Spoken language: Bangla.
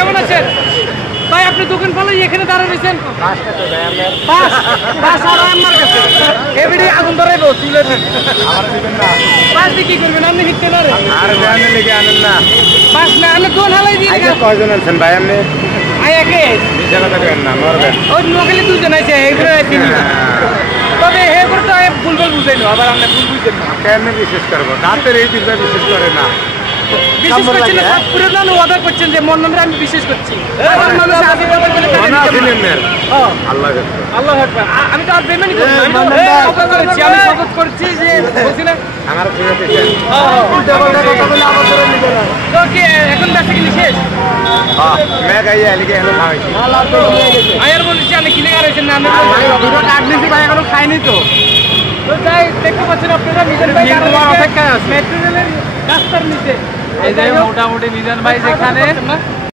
কেমন আছেন ভাই? আপনি দোকান ফেলে এখানে দাঁড়িয়ে রয়েছেন। এবারে আগুন ধরাইবো তুলে বাস দিয়ে কি করবেন? আপনি হিটতে না রে আনেন না বাস না আমি দোল হালাই দিই। কয়জন আছেন ভাই? আপনি আই একে না মরবেন। ওই লোকালি দুজন আছে এগুলো তবে হে করে তো ভুলভাল বুঝাইলো আবার আপনি ভুল বুঝছেন না। কেমনে বিশেষ করবো? রাতের এই দিনটা বিশেষ করে না। বিশেষ করছেন না, সব পুরো না ওয়াদা করছেন যে মন নামে আমি বিশেষ করছি। আমার মানুষ আগে ওয়াদা করে আল্লাহ আল্লাহ আকবার। আমি তো আর বেমানি করছি না, আমি তো শপথ করেছি, আমি শপথ করছি যে বলছি না আমার তো কি এখন বেঁচে গেলি শেষ? আয়ার বলছি আমি কিনে গাড়িছেন না কার্ড নিয়েছি ভাই, এখনো খাইনি তো। তো যাই দেখতে পাচ্ছেন আপনারা মিজান ভাই অপেক্ষায় আছে মেট্রো রেলের রাস্তার নিচে। এই যে মোটামুটি মিজান ভাই যেখানে